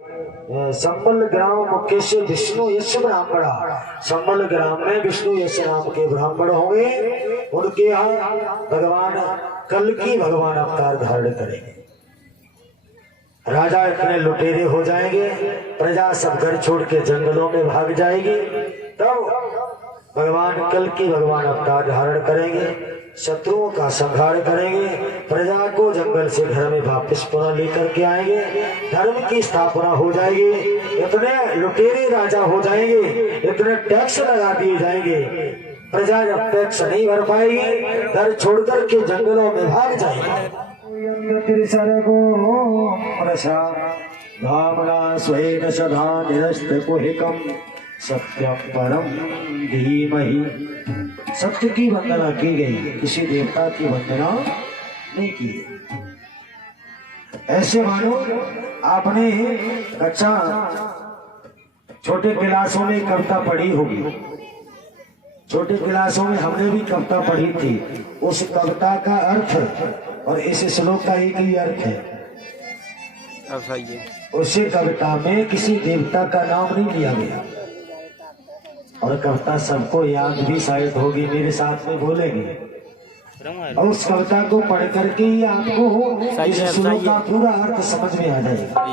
संबल ग्राम मुकेश विष्णु यश ब्राह्मणा। संबल ग्राम में विष्णु यश नाम के ब्राह्मण होंगे, उनके यहाँ भगवान कल की भगवान अवतार धारण करेंगे। राजा इतने लुटेरे हो जाएंगे, प्रजा सब घर छोड़ के जंगलों में भाग जाएगी, तब भगवान कल की भगवान अवतार धारण करेंगे, शत्रुओं का संहार करेंगे, प्रजा को जंगल से घर में वापस पुनः लेकर के आएंगे, धर्म की स्थापना हो जाएगी। इतने लुटेरे राजा हो जाएंगे, इतने टैक्स लगा दिए जाएंगे, प्रजा जब टैक्स नहीं भर पाएगी घर छोड़कर के जंगलों में भाग जाएगी। स्वेन सदा निरस्त कुहिकम सत्यम परम धीमहि। सत्य की वंदना की गई, किसी देवता की वंदना नहीं की। ऐसे मानो आपने अच्छा छोटे क्लासों में कविता पढ़ी होगी, छोटे क्लासों में हमने भी कविता पढ़ी थी। उस कविता का अर्थ और इस श्लोक का एक ही अर्थ है। उसी कविता में किसी देवता का नाम नहीं लिया गया, और कविता सबको याद भी शायद होगी, मेरे साथ में बोलेंगे। और उस कविता को पढ़ करके ही आपको इस श्लोक का पूरा अर्थ समझ में आ जाएगा।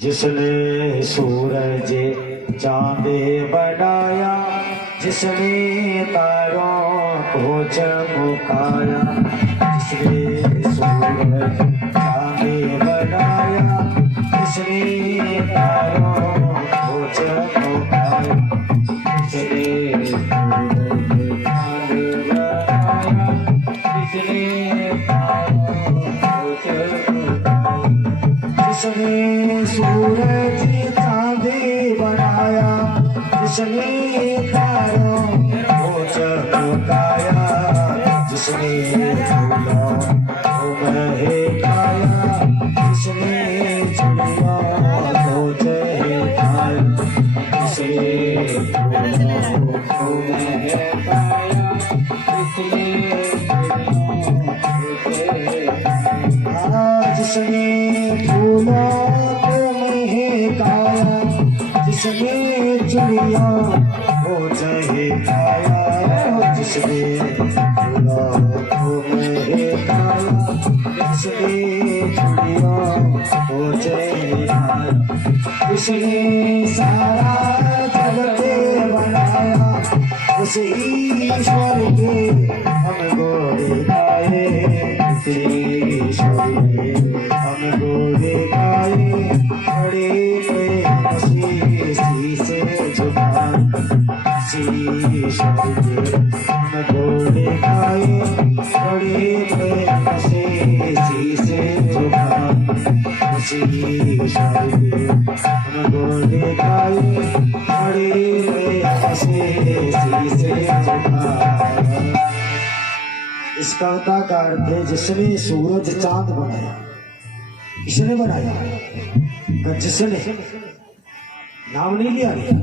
जिसने सूरज चांदे बनाया, जिसने तारों को चमकाया, जिसने सूरज चांदे बनाया, जिसने तारों को चमकाया, जिसने सूरज चांदे बनाया, जिसने तारों को चमकाया, जिसने सूरज चांदे बनाया, जिसने तारों को चमकाया, जिसने फूलों को महकाया, जिसने चिड़ियों को चहकाया, जिसने फूलों को महकाया, जिसने जिसने फूलों को महकाया, जिसने चिड़ियों को चहकाया, जिसने फूलों को महकाया, जिसने चिड़ियों को चहकाया, जिसने सारा जगत बनाया, उस ईश्वर के हम गोरे गाए, उस ईश्वर के हम गोरे गाए, खड़े से झुका, ईश्वर के हम गोरे गाए, खड़े से झुका, ईश्वर के हम गोरे गाए, खड़े से झुका। इस कविता का अर्थ है जिसने सूरज चांद बनाया। किसने बनाया? जिसने, नाम नहीं लिया गया।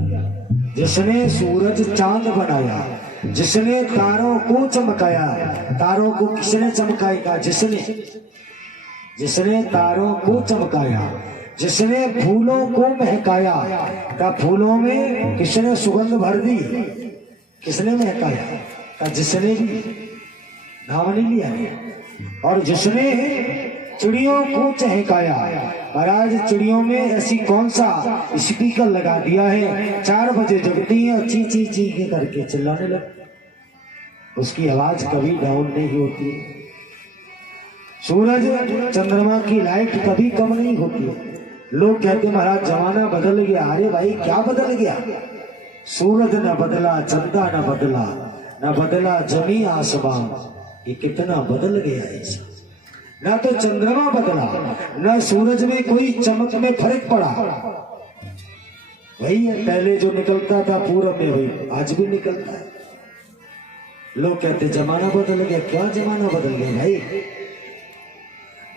जिसने सूरज चांद बनाया, जिसने तारों को चमकाया। तारों को किसने चमकाएगा? जिसने तारों को चमकाया, जिसने फूलों को महकाया। का फूलों में किसने सुगंध भर दी? किसने महकाया? का जिसने भी, नाम नहीं लिया। और जिसने चिड़ियों को चहकाया। महाराज चिड़ियों में ऐसी कौन सा स्पीकर लगा दिया है, 4 बजे जगती है, ची ची ची के करके चिल्लाने लगती, उसकी आवाज कभी डाउन नहीं होती। सूरज चंद्रमा की लाइट कभी कम नहीं होती। लोग कहते महाराज जमाना बदल गया। अरे भाई क्या बदल गया? सूरज न बदला, चंदा न बदला, न बदला जमी आसमान। ये कितना बदल गया ऐसा। ना तो चंद्रमा बदला, ना सूरज में कोई चमक में फर्क पड़ा। वही है, पहले जो निकलता था पूरब में वही आज भी निकलता है। लोग कहते जमाना बदल गया। क्या जमाना बदल गया भाई?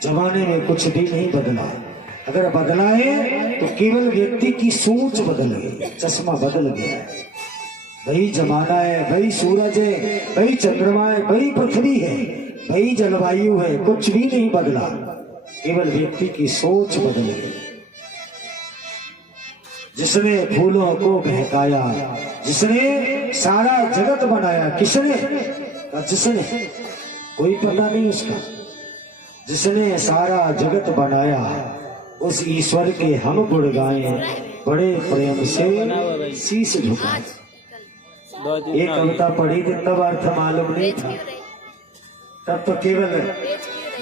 जमाने में कुछ भी नहीं बदला। अगर बदला है तो केवल व्यक्ति की सोच बदल गई, चश्मा बदल गया। वही जमाना है, वही सूरज है, वही चंद्रमा है, वही पृथ्वी है, वही जलवायु है, कुछ भी नहीं बदला, केवल व्यक्ति की सोच बदल गई। जिसने फूलों को बहकाया, जिसने सारा जगत बनाया, किसने? जिसने, कोई पता नहीं उसका। जिसने सारा जगत बनाया, उस ईश्वर के हम गुण गाएं, बड़े प्रेम से शीश झुकाए। एक कविता पढ़ी थी तब अर्थ मालूम नहीं था, तब तो केवल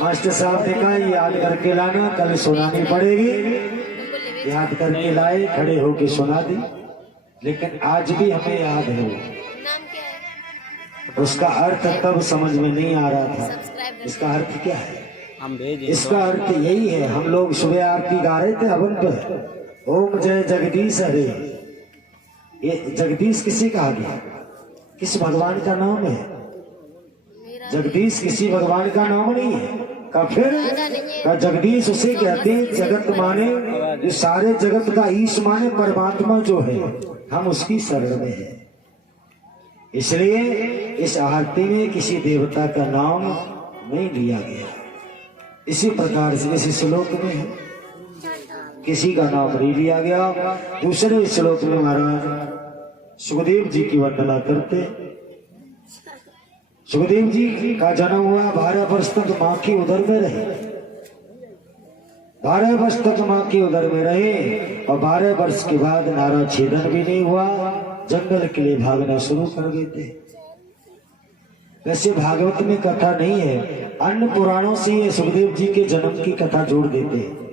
मास्टर साहब ने कहा याद करके लाना, कल सुनानी पड़ेगी। याद करके लाए, खड़े होके सुना दी, लेकिन आज भी हमें याद है वो। उसका अर्थ तब समझ में नहीं आ रहा था। इसका अर्थ क्या है? इसका अर्थ यही है, हम लोग सुबह आरती गा रहे थे हवन पे, ओम जय जगदीश हरे। ये जगदीश किसे कहा गया? किस भगवान का नाम है? जगदीश किसी भगवान का नाम नहीं है। का फिर का जगदीश उसे कहते हैं, जगत माने जो सारे जगत का ईश माने परमात्मा जो है, हम उसकी शरण में है। इसलिए इस आरती में किसी देवता का नाम नहीं लिया गया। इसी प्रकार से इस श्लोक में है, किसी का नाम नहीं लिया गया। दूसरे श्लोक में महाराज सुखदेव जी की वंदना करते। सुखदेव जी का जन्म हुआ 12 वर्ष तक माँ की उदर में रहे। 12 वर्ष तक माँ की उदर में रहे और 12 वर्ष के बाद नारा छेदन भी नहीं हुआ, जंगल के लिए भागना शुरू कर गए थे। वैसे भागवत में कथा नहीं है, अन्य पुराणों से ये सुखदेव जी के जन्म की कथा जोड़ देते।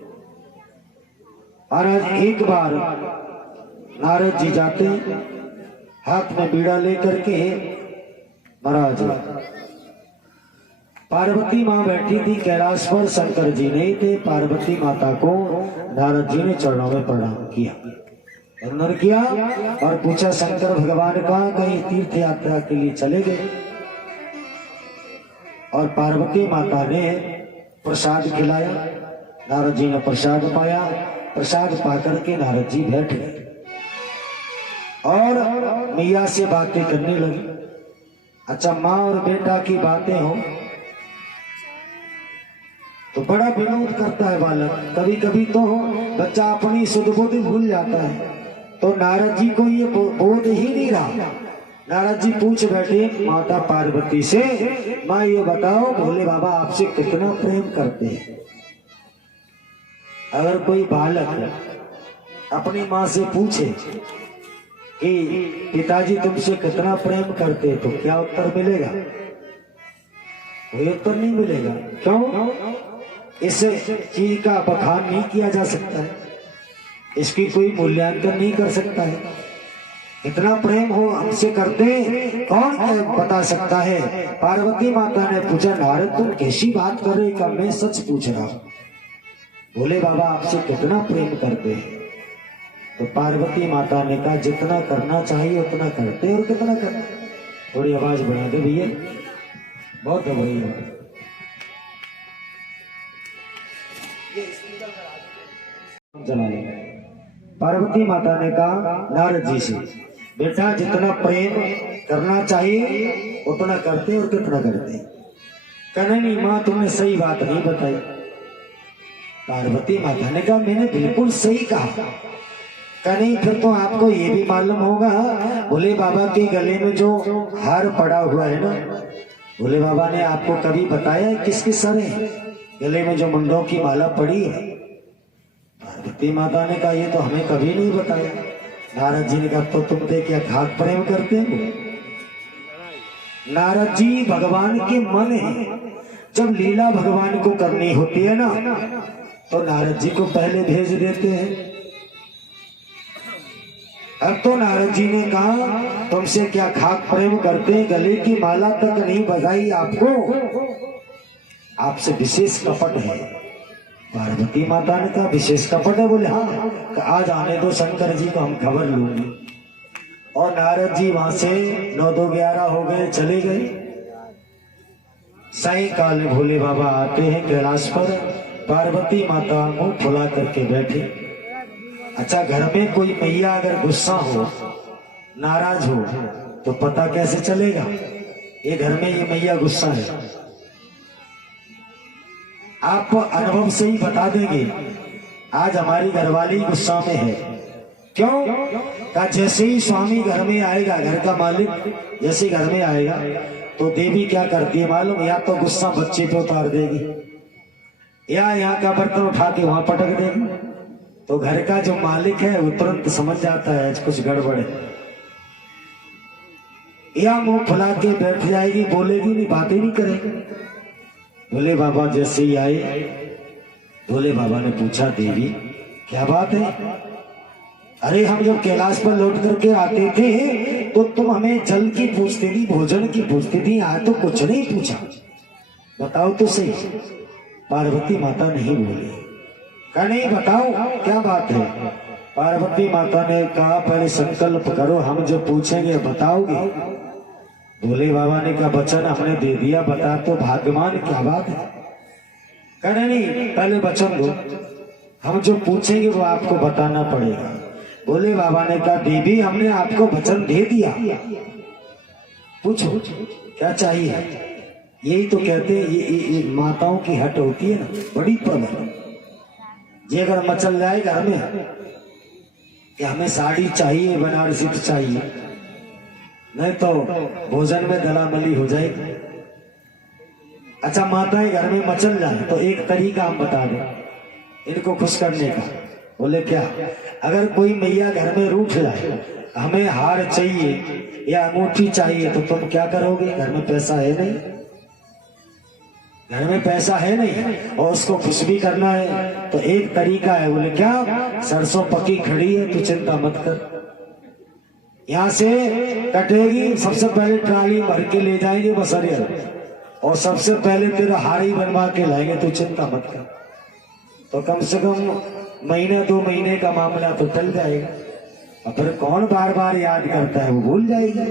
महाराज एक बार नारद जी जाते, हाथ में बीड़ा लेकर के। महाराज पार्वती माँ बैठी थी कैलाश पर, शंकर जी नहीं थे। पार्वती माता को नारद जी ने चरणों में प्रणाम किया, वंदन किया और पूछा शंकर भगवान कहाँ? कहीं तीर्थ यात्रा के लिए चले गए। और पार्वती माता ने प्रसाद खिलाया, नारद जी ने प्रसाद पाया। प्रसाद पाकर के नारद जी बैठ गए और मैया से बातें करने लगी। अच्छा, माँ और बेटा की बातें हो तो बड़ा विनोद करता है बालक। कभी कभी तो बच्चा अपनी सुध बुध भूल जाता है, तो नारद जी को ये बोध ही नहीं रहा। नारद जी पूछ बैठे माता पार्वती से, माँ ये बताओ भोले बाबा आपसे कितना प्रेम करते हैं? अगर कोई बालक अपनी माँ से पूछे कि पिताजी तुमसे कितना प्रेम करते, तो क्या उत्तर मिलेगा? कोई उत्तर नहीं मिलेगा। क्यों? इस चीज का बखान नहीं किया जा सकता है, इसकी कोई मूल्यांकन नहीं कर सकता है। इतना प्रेम हो हमसे करते कौन बता सकता है? पार्वती माता ने पूछा, नारद तुम कैसी बात कर रहे? का मैं सच पूछ रहा हूं, भोले बाबा आपसे कितना प्रेम करते हैं? तो पार्वती माता ने कहा, जितना करना चाहिए उतना करते। और कितना करना? थोड़ी आवाज बढ़ा दे भैया, बहुत दबाई है। पार्वती माता ने कहा नारद जी से, बेटा जितना प्रेम करना चाहिए उतना करते और कितना करते? कहने नहीं माँ तुमने सही बात नहीं बताई। पार्वती माता ने कहा मैंने बिल्कुल सही कहा। नहीं फिर तो आपको ये भी मालूम होगा, भोले बाबा के गले में जो हार पड़ा हुआ है ना, भोले बाबा ने आपको कभी बताया है किसके सर है? गले में जो मुंडों की माला पड़ी है। पार्वती माता ने कहा ये तो हमें कभी नहीं बताया। नारद जी ने कहा तो तुम दे क्या खाक प्रेम करते हो? नारद जी भगवान के मन है, जब लीला भगवान को करनी होती है ना, तो नारद जी को पहले भेज देते हैं। अब तो नारद जी ने कहा तुमसे क्या खाक प्रेम करते, गले की माला तक नहीं बजाई आपको, आपसे विशेष कपट है। पार्वती माता ने कहा विशेष कपट है? बोले हाँ। आज आने दो शंकर जी को, हम खबर लूंगी। और नारद जी वहां से 9-2-11 हो गए, चले गए। सायंकाल में भोले बाबा आते हैं कैलाश पर, पार्वती माता मुंह फुला करके बैठी। अच्छा, घर में कोई मैया अगर गुस्सा हो, नाराज हो, तो पता कैसे चलेगा ये घर में ये मैया गुस्सा है? आप अनुभव से ही बता देंगे आज हमारी घरवाली गुस्सा में है, क्यों? कहा जैसे ही स्वामी घर में आएगा, घर का मालिक जैसे घर में आएगा तो देवी क्या करती है मालूम? या तो गुस्सा बच्चे पे उतार देगी, या यहाँ का बर्तन उठा के वहां पटक देगी। तो घर का जो मालिक है वो तुरंत समझ जाता है कुछ गड़बड़ है, या मुंह फुला के बैठ जाएगी, बोलेगी नहीं, बातें नहीं करेगी। भोले बाबा जैसे ही आए, भोले बाबा ने पूछा देवी क्या बात है? अरे हम जब कैलाश पर लौट करके आते थे तो तुम हमें जल की पूछती थी, भोजन की पूछती थी, आज तो कुछ नहीं पूछा, बताओ तो सही। पार्वती माता नहीं बोली। कहा नहीं, बताओ क्या बात है? पार्वती माता ने कहा पहले संकल्प करो, हम जो पूछेंगे बताओगे। भोले बाबा ने कहा वचन हमने दे दिया, बता तो भाग्यवान क्या बात है? कहा नहीं, पहले वचन दो, हम जो पूछेंगे वो आपको बताना पड़ेगा। भोले बाबा ने कहा देवी हमने आपको वचन दे दिया, पूछो क्या चाहिए। यही तो कहते हैं ये माताओं की हट होती है ना, बड़ी प्रबल। ये अगर मचल जाए घर में कि हमें साड़ी चाहिए, बनारसी चाहिए, नहीं तो भोजन में दलामली हो जाएगी। अच्छा माताएं घर में मचल जाए तो एक तरीका हम बता दें इनको खुश करने का। बोले क्या? अगर कोई मैया घर में रूठ जाए, हमें हार चाहिए या अंगूठी चाहिए, तो तुम क्या करोगे? घर में पैसा है नहीं, घर में पैसा है नहीं और उसको खुश भी करना है, तो एक तरीका है। बोले क्या? सरसों पकी खड़ी है, तू चिंता मत कर, यहाँ से कटेगी, सबसे पहले ट्राली भर के ले जाएंगे बसरिया, और सबसे पहले तेरा हारी बनवा के लाएंगे, तू चिंता मत कर। तो कम से कम महीना 2 महीने का मामला तो टल जाएगा। और फिर कौन बार बार याद करता है, वो भूल जाएगा।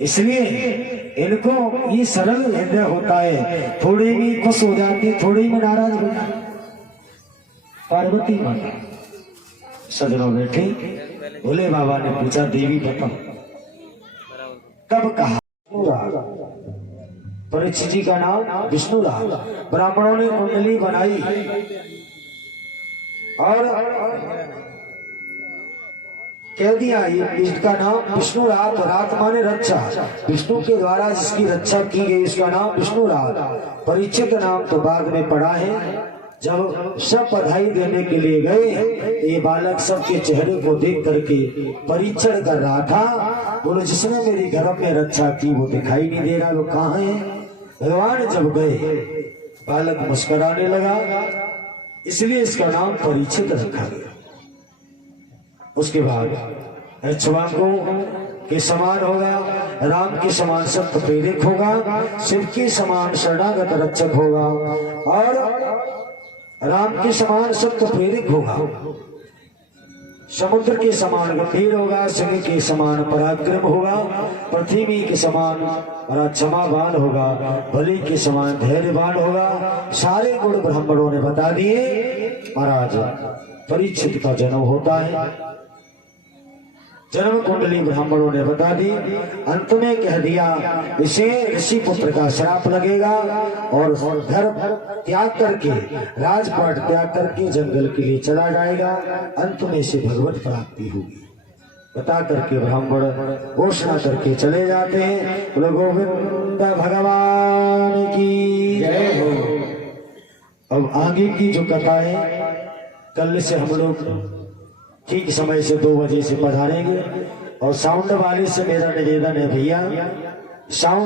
इसलिए इनको ये सरल हृदय होता है, थोड़े में खुश हो जाती, थोड़े में नाराज हो जाती। पार्वती माता सजनों बैठे, भोले बाबा ने पूछा देवी बताओ कब कहा? परीक्षित जी का नाम विष्णु रहा। ब्राह्मणों ने कुंडली बनाई और कह दिया ये इसका नाम विष्णु रहा। तो रात माने रक्षा, विष्णु के द्वारा जिसकी रक्षा की गई उसका नाम विष्णु रहा। परीक्षित नाम तो बाद में पड़ा है। जब सब बधाई देने के लिए गए, ये बालक सबके चेहरे को देख करके परीक्षण कर रहा था। बोले जिसने मेरी गर्भ में रक्षा की वो दिखाई नहीं दे रहा, वो कहाँ है? भगवान जब गए, बालक मुस्कुराने लगा, इसलिए इसका नाम परीक्षित रखा गया। उसके बाद अक्षवांगों के समान होगा, राम के समान सत्य प्रेरक होगा, शिव के समान शरणागत रक्षक होगा, और राम के समान सत्य प्रेरक होगा, समुद्र के समान गंभीर होगा, सिंह के समान पराक्रम होगा, पृथ्वी के समान बड़ा क्षमावान होगा, बलि के समान धैर्यवान होगा। सारे गुण ब्राह्मणों ने बता दिए। महाराज परीक्षित का जन्म होता है, जन्म कुंडली ब्राह्मणों ने बता दी। अंत में कह दिया इसे ऋषि पुत्र का श्राप लगेगा और घर त्याग करके, राजपाट त्याग करके जंगल के लिए चला जाएगा, अंत में इसे भगवत प्राप्ति होगी। बता करके ब्राह्मण घोषणा करके चले जाते हैं। बोलो गोविंद भगवान की जय हो। अब आगे की जो कथा है कल से हम लोग ठीक समय से 2 बजे से पधारेंगे। और साउंड वाले से मेरा निवेदन है भैया, साउंड